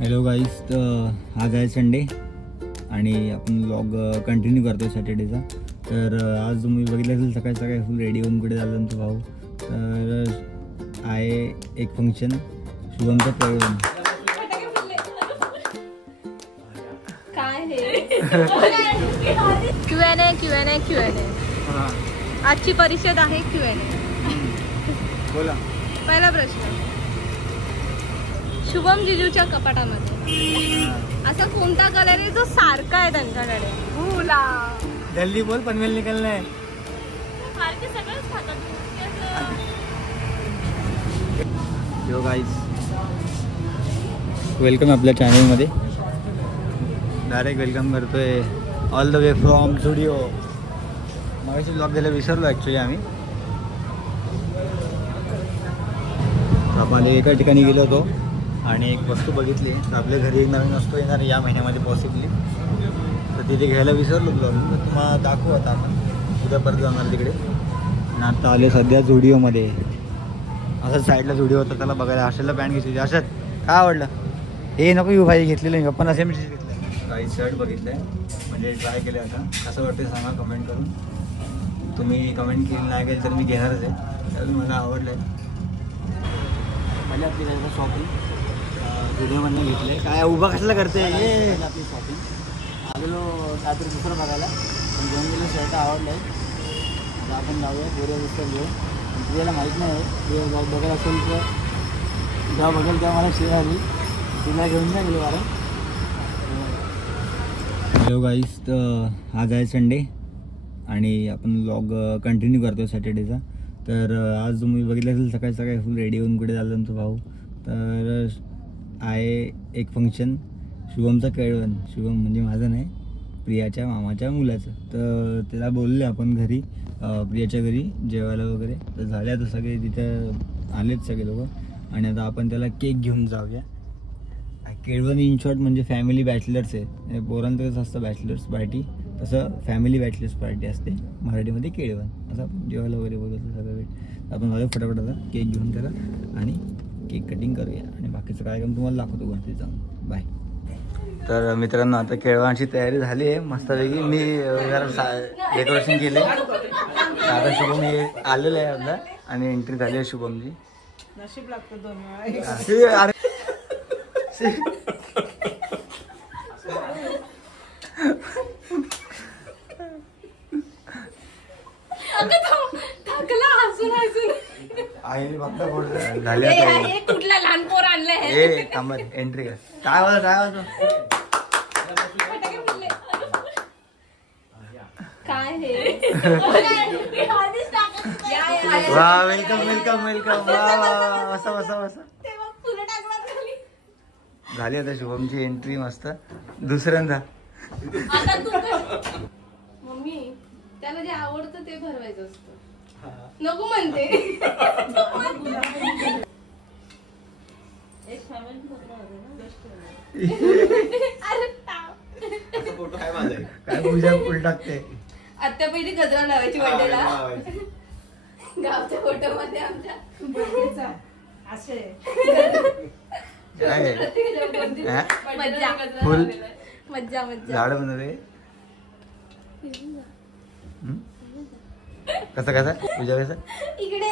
Hello guys, तर आज आहे संडे आणि आपण व्लॉग कंटिन्यू करतो सॅटर्डेचा. तर आज तुम्ही बघितलं असेल सकाळी सकाळी फुल रेडी होऊन कुठे झालं तो भाऊ. तर आहे एक फंक्शन शुभमचं प्रयोजन. Q&A. आजची परिषद आहे Q&A. बोला. पहिला प्रश्न, शुभम जिजूच्या कपाटामध्ये असा कोणता कलर आहे जो सारखा आहे त्यांच्याकडे? भूला जल्दी बोल, पनवेल निकलना है. यो गाईज, वेलकम आपल्या चॅनलमध्ये. डायरेक्ट वेलकम करतोय all the way from studio. मगाशी ब्लॉग द्यायला विसरलो ॲक्च्युली आम्ही. आपण एका ठिकाणी गेलो होतो आणि एक वस्तू बघितली. तर आपल्या घरी एक नवीन वस्तू येणार या महिन्यामध्ये पॉसिबली, तर तिथे घ्यायला विसरलो ब्लॉग. तर तुम्हाला दाखवू आता. आपण उद्या परत जाणार तिकडे. आणि आता आले सध्या झुडिओमध्ये. असं साईडला झुडिओ होता, त्याला बघायला. हर्षदला पॅन्ट घेतली. हर्षद काय आवडलं? हे नको येऊ भाई, घेतलेलं नाही पण. असे मी घेतलं काही शर्ट बघितलं आहे, म्हणजे ट्राय केलं. आता कसं वाटतं सांगा कमेंट करून. तुम्ही कमेंट केली नाही केली तर मी घेणारच आहे. त्यावेळी मला आवडलं आहे. म्हणजे आपली जायचं शॉपिंग व्हिडिओमधनं घेतलं आहे. काय उभा कशाला करते? हे आपली शॉपिंग आलेलो काहीतरी दुसरं बघायला, पण घेऊन गेलो. शर्ट आवडलं आहे. तर आपण जाऊया गोऱ्या पुस्तक घेऊ. तुझ्याला माहीत नाही आहे, बघत असेल तर जेव्हा बघेल तेव्हा मला शेअर आली. तिला घेऊन नाही गेलो कारण. हॅलो गाईज, तर आज आहे संडे आणि आपण व्लॉग कंटिन्यू करतो सॅटर्डेचा. तर आज तुम्ही बघितलं असेल सकाळी सकाळी फुल रेडी होऊन कुठे झालं तो भाऊ. तर आहे एक फंक्शन शुभमचं केळवण. शुभम म्हणजे माझं नाही, प्रियाच्या मामाच्या मुलाचं. तर त्याला बोलले आपण घरी, प्रियाच्या घरी जेवायला वगैरे. तर झाले आता सगळे तिथं आलेत सगळे लोक. आणि आता आपण त्याला केक घेऊन जाऊया. केळवण इन शॉर्ट म्हणजे फॅमिली बॅचलर्स आहे. पोरांचं कसं असतं बॅचलर्स पार्टी, तसं फॅमिली बॅचलर्स पार्टी असते मराठीमध्ये केळवण. असं आपण जेवायला वगैरे बोलतो सगळं वेळ. आपण जाऊया फटाफट आता केक घेऊन त्याला आणि केक कटिंग करूया. आणि बाकीचं कार्यक्रम तुम्हाला दाखवतो गणपतीत जाऊन. बाय. तर मित्रांनो, आता केळवणाची तयारी झाली आहे मस्तपैकी. मी जरा डेकोरेशन केले. आता शुभम हे आलेलं आहे आपला आणि एंट्री झाली आहे शुभमची. नशीब लागतं 2 वेळा. अरे कुठला लहान पोर आणलंय? एंट्री काय होतं काय होतं काय हे? वा, वेलकम वेलकम वेलकम. वा वा, बसा बसा बसा. झाली आता शुभमची एंट्री मस्त दुसऱ्यांदा. मम्मी, त्याला जे आवडतं ते भरवायचं असतं. नको म्हणते. काय पूजा फुल टाकते. आत्या पहिली गजरा लावायची बर्थडेला. गावच्या फोटो मध्ये आमच्या फुल मज्जा मज्जा. झाड बनवले. कसं कसं पूजा कसं इकडे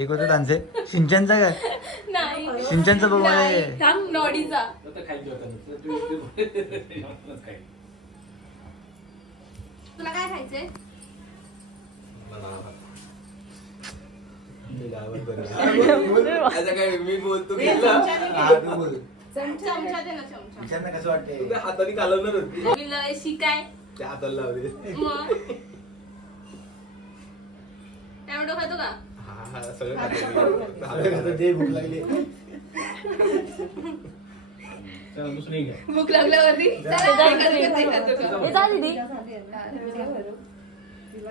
एक होतं त्यांचे सिंचनचा काय नाही, सिंचनचा बघ नॉडीचा. तुला काय खायचंय? मी बोलतो चमचा दे ना. चमचा कसं वाटतंय? हाताने कालवणार होती. शिकाय त्या हाताला लावले. टॅमॅटो खातो का? हा सगळं ते भूक लागली. भूक लागल्यावरती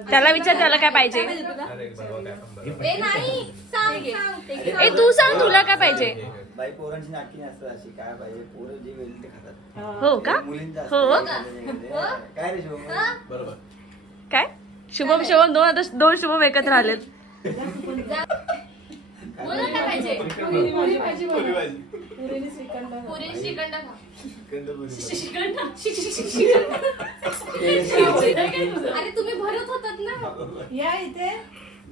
त्याला विचार, त्याला काय पाहिजे? तू सांग, तुला काय पाहिजे? बाई पोरांची नाटकी नसतात अशी. काय पाहिजे? पोरं जे वेळ ते खातात. हो का? मुलींचा हो काय रे शुभम? बरोबर. काय शुभम दोन शुभम एकत्र आलेत. बोला काय पाहिजे पुरी भाजी पुरी बनव. भाजी. पुरीने श्रीखंड खा. पुरी श्रीखंड खा श्रीखंड अरे तुम्ही भरत होतात ना या इथे.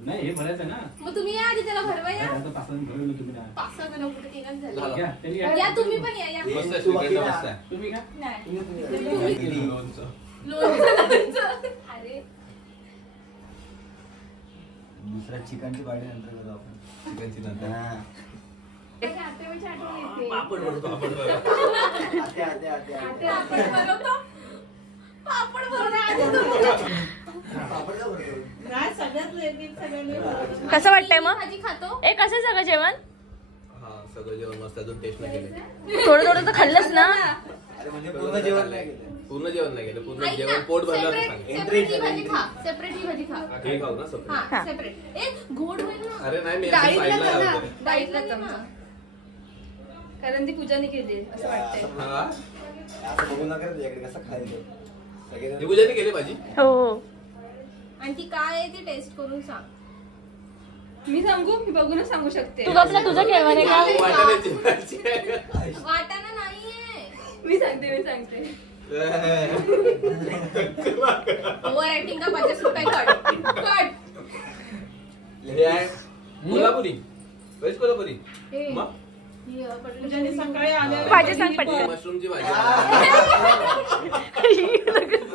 नाही हे भरायचं ना. मग तुम्ही या आधी त्याला भरवा या आता पासून भरवलं तुम्ही ना. 5-6 जण कुठे तीनच झाले घ्या, त्यांनी घ्या. या तुम्ही पण या या मस्त आहे, श्रीखंड मस्त आहे. तुम्ही घ्या. नाही लोणचं. लोणचं अरे दुसऱ्या चिकनची पार्टी नंतर करू आपण. चिकनची नंतर. हा. आत्याबाईची आठवण येते पापड बनवतो, पापड बनवतो. आत्या, आत्या, आत्या, आत्या. पापड बनवतो पापड बनवतो पापड का बनवतो? काय सगळ्यात वेगळी सगळ्यांनी बनवलं. कसं वाटतंय मग भाजी खातो ए कसं सगळं जेवण हा, सगळं जेवण मस्त, अजून टेस्ट नाही केलं. थोडं थोडं तर खाल्लंच ना अरे म्हणजे पूर्ण जेवण नाही केलं. पूर्ण जेवण नाही केलं, पूर्ण जेवण पोट भरलं असं सांग. सेपरेट ही भाजी खा सेपरेट ही भाजी खा हे खाऊ ना separate? हा सेपरेट ए गोड होईल ना अरे नाही, मी डाळीतला साईडला चमचा लावते. डाळीतला चमचा कारण ती पूजाने केली असं वाटतंय हा? असं बघू नका रे तुझ्याकडे कसं खायचं हे सगळे पूजाने केली भाजी? हो आणि ती काय आहे ती टेस्ट करून सांग मी सांगू मी बघूनच सांगू शकते. तू आपला तुझं केवळ आहे का वाटाण्याची भाजी आहे. वाटाणा नाहीये मी सांगते ओव्हर ऍक्टिंग का पाहिजे सुटाय कट हे आहे कोल्हापुरी, व्हेज कोल्हापुरी. मग पूजाने सकाळी आल्यावर भाजी सांग पटकन. मशरूमची भाजी.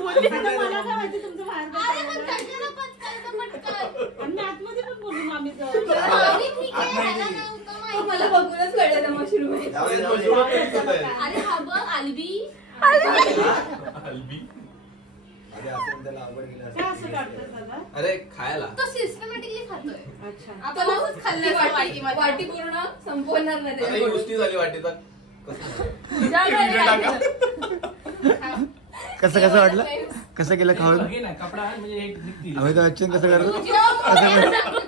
मला काय माहिती तुमचं बाहेर अरे पण कशाला पटकायचं पटकन आणि आतमध्ये पण बोलून आम्ही आम्ही ठीक आहे, ह्याला नव्हतं माहिती. मला बघूनच कळलं मशरूम आहे. मशरूमच दिसत आहे. अरे हा बघ आलबी हलबी. अरे असं त्याला आवड गेलं काय असं काढतं त्याला? अरे खायला तो सिस्टमॅटिकली खातोय अच्छा. आपण असंच खाल्लं वाटी पूर्ण संपवणार नाही आता ही उष्टी झाली वाटेत. कसं कसं वाटलं कसं केलं खाऊन घे ना कपडा म्हणजे एक निघतील. आम्ही तर अच्छन कसं करतो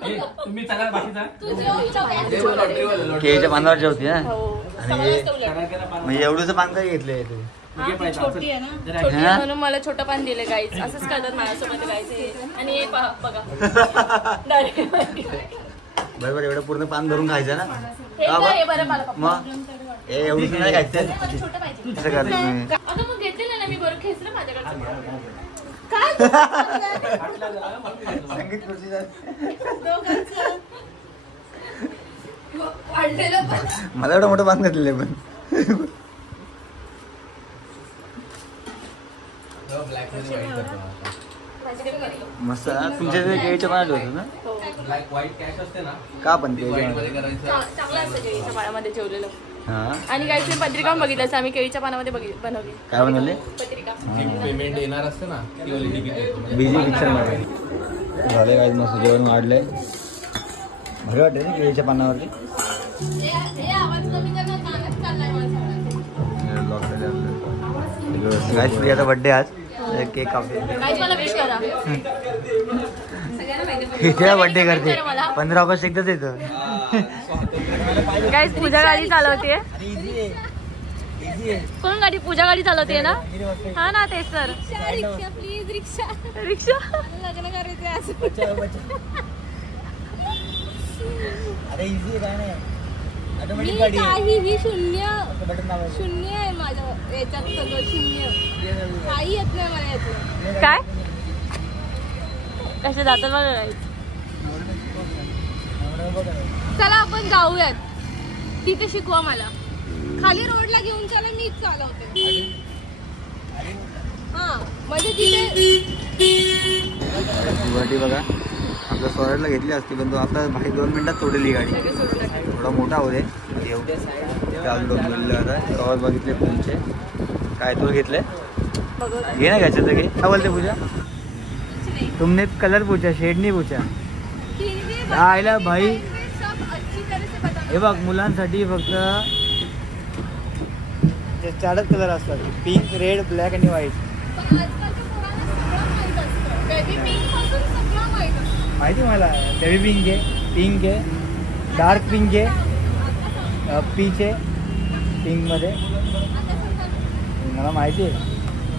हे, तुम्ही चला बाकीचा. केळीच्या पानावर जेवते ना हो. आणि करा करा पान. म्हणजे एवढंच पान काय घेतलंय तू घे पाहिजे. छोटी आहे ना. जरा छोटी घे. आहे म्हणून मला छोटं पान दिले गाईच असंच करतात माझ्यासोबत गाईच आणि हे पहा बघा Direct. बरोबर एवढं पूर्ण पान भरून खायचं ना हे का काय, हे बा? बरं मला पप्पा मग हे एवढं नाही खायचं मला छोटं पाहिजे कसं करायचं अगं मग घेतलेलं ना मी बरं खेचलं माझ्याकडे हातला जरा, मग खायचं. संगीत खुर्चीचा दोघांचं. वाढलेलं पण मला एवढं मोठं पान घातलेलं पण ब्लॅक मध्ये व्हाईट करतो. मस्त तुमच्या इथे केळीच्या पानात होतं ना ब्लॅक व्हाईट कॅश असते ना, का पण ती केळीच्या व्हाईट मध्ये पानात करायचं. चांगलं असतं केळीच्या पानामध्ये ठेवलेलं हा आणि काही तुम्ही पत्रिका पण बघितलं असं आम्ही केळीच्या पानामध्ये बनवली काय बनवले पत्रिका जी पेमेंट येणार असते ना ती वाली DP देतो. म्हणजे बिझी पिक्चर मध्ये झाले काय मस्त जेवण वाढलंय भारी वाटते ना केळीच्या पानावरती हे आवाज कमी करणं कानात चाललाय माझा गाईस प्रियाचा बर्थडे आज केक कापते गाईज मला विश करा किती बर्थडे करते 15 ऑगस्ट एकदाच येतं गाईज पूजा गाडी चालवते कोण गाडी पूजा गाडी चालवते ना हा ना तेच तर रिक्षा प्लीज रिक्षा रिक्षा लग्न करायचे असं अरे इझी आहे काय नाही मी काहीही शून्य आहे माझ्या याच्यात सगळं शून्य काही येत नाही मला यातलं काय कसे जातात बघा गाईज चला आपण जाऊयात तिथे शिकवा मला खाली रोडला घेऊन चला मीच चालवते हा म्हणजे तिथे गुवाहाटी बघा आपल्या स्वराजला घेतली असती पण तो आता बाहेर 2 मिनिटात सोडली गाडी थोडा मोठा होते येऊ चालू बोलले आता कवर बघितले फोनचे काय तू घेतले घे ना घ्यायचं तर घे काय बोलते पूजा तुमने कलर पूछा शेड नहीं पूछा आयला भाई हे बघ मुलांसाठी फक्त 4च कलर असतात पिंक रेड ब्लॅक आणि व्हाईट माहिती मला बेबी पिंक आहे डार्क पिंक आहे पीच आहे पिंकमध्ये मला माहिती आहे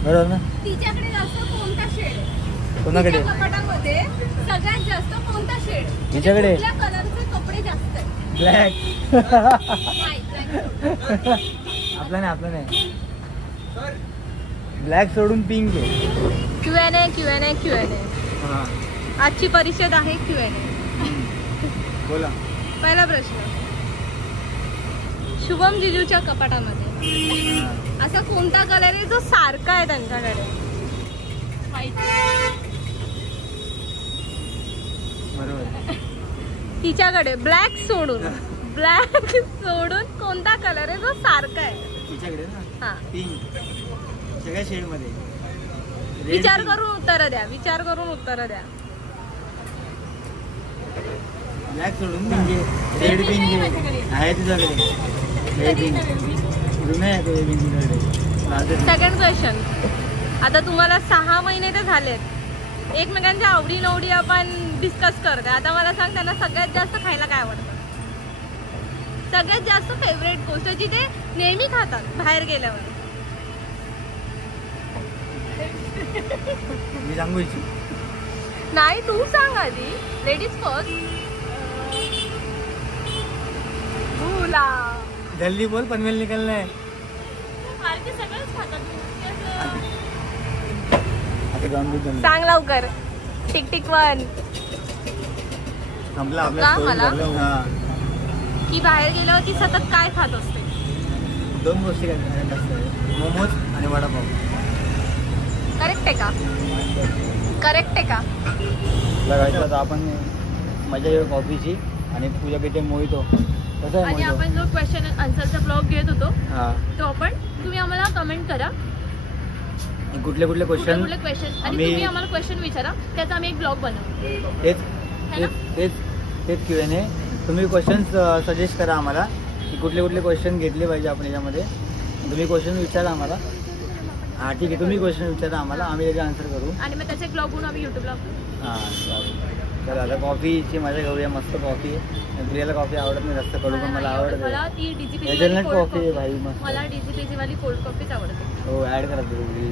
बरोबर ना तिच्याकडे जास्त कोणता शेड कोणाकडे कपाटामध्ये सगळ्यात जास्त कोणता शेड हिच्याकडे कलरचे कपडे जास्त आहेत ब्लॅक नाही, black. आपला नाही ब्लॅक सोडून पिंक आहे. Q&A. हां आजची परिषद आहे Q&A. बोला. पहिला प्रश्न, शुभम जिजूच्या कपाटामध्ये हां. असा कोणता कलर आहे जो सारखा आहे त्यांच्याकडे? बरोबर. तिच्याकडे ब्लॅक सोडून कोणता कलर आहे जो सारखा आहे? तिच्याकडे ना हा, पिंक सगळ्या शेड मध्ये. Red विचार pink. करून उत्तर द्या. ब्लॅक सोडून रेड पिंक आहे तुझ्याकडे. रेड पिंक जुना आहे तो पिंक तुझ्याकडे. सेकंड क्वेश्चन, आता तुम्हाला 6 महिने ते झालेत, एकमेकांच्या आवडी नवडी आपण डिस्कस करते. आता मला सांग, त्यांना सगळ्यात जास्त खायला काय आवडतं? सगळ्यात जास्त फेवरेट गोष्ट जी ते नेहमी खातात बाहेर गेल्यावर. मी सांगू इच्छित. नाही, तू सांग आधी. Ladies first. भूला. जल्दी बोल, पनवेल निकलना है. भारतीय सगळंच खातात. आता जाऊन दे. सांग लवकर. टिक 1. संपला आपला का story मला? झालं. हां. की बाहेर गेल्यावर ती सतत काय खात असते? 2 गोष्टी काय जास्त आहे, मोमोज आणि वडापाव. करेक्ट आहे का? बघायचं आता आपण मजा येऊ कॉफीची आणि पूजा पिते मोहितो. कसं आहे आणि मोहितो? आपण जो क्वेश्चन आन्सरचा ब्लॉग घेत होतो हां. तो आपण, तुम्ही आम्हाला कमेंट करा कुठले कुठले क्वेश्चन. क्वेश्चन, आणि आम्ही- तुम्ही आम्हाला क्वेश्चन विचारा, त्याचा आम्ही एक ब्लॉग बनवू. तेच Q&A. तुम्ही क्वेश्चन्स सजेस्ट करा आम्हाला की कुठले क्वेश्चन घेतले पाहिजे आपण याच्यामध्ये. तुम्ही क्वेश्चन विचारा आम्हाला. हां ठीक आहे, तुम्ही क्वेश्चन विचारा आम्हाला, आम्ही त्याचे आन्सर करू. आणि मग त्याचे एक ब्लॉग बनवून आम्ही युट्यूबला. हां चालेल. तर आता कॉफीची मजा घेऊया. मस्त कॉफी आहे. प्रियाला कॉफी आवडत नाही जास्त, कडू पण मला आवडते. मला ती हेझलनट कॉफी आहे DGPC भाई, मस्त. मला DGPC वाली कोल्ड कॉफीच आवडते. हो ॲड करा तुम्ही.